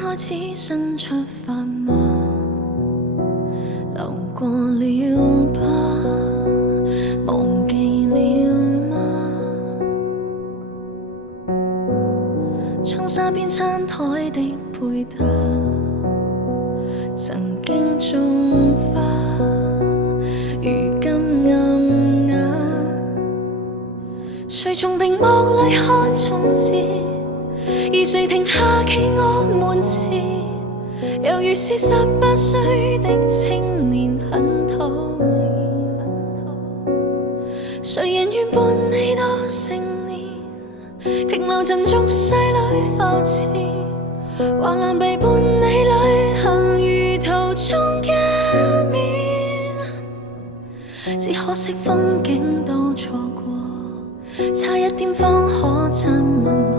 開始新出發嗎？流過了吧，忘記了嗎？沖沙邊餐台的配搭，曾經種花，如今暗啞。誰從屏幕裏看從前？而誰停下企我門前？猶如是18歲的青年，很討厭。誰人願伴你到成年？停留陣俗世裏浮潛，橫欄被伴你旅行，如途中一面。只可惜風景都錯過，差一點方可親吻我。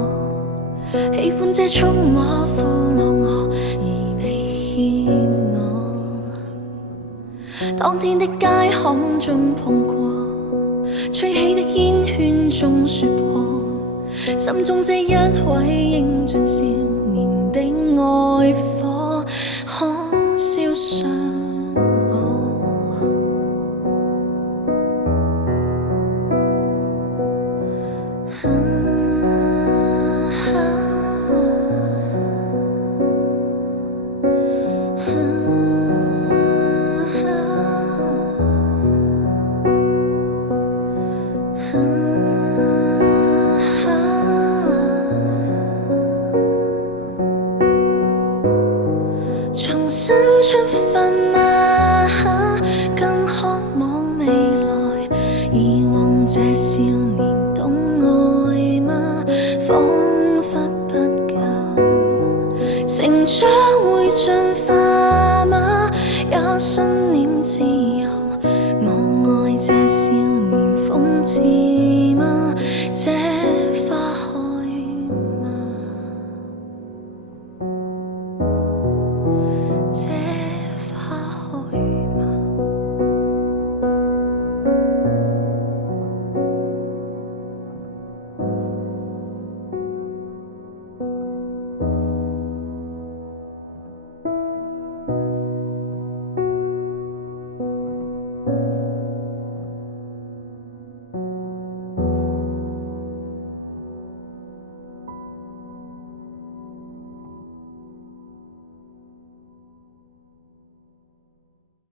喜歡這觸摸俘虜我，而你欠我。當天的街巷中碰過，吹起的煙圈中說破，心中這一位英俊少年的愛火，可燒傷我。重新出發嗎？更渴望未來。以往這少年懂愛嗎？彷彿不夠。成長會進化嗎？也信念自由。我愛這少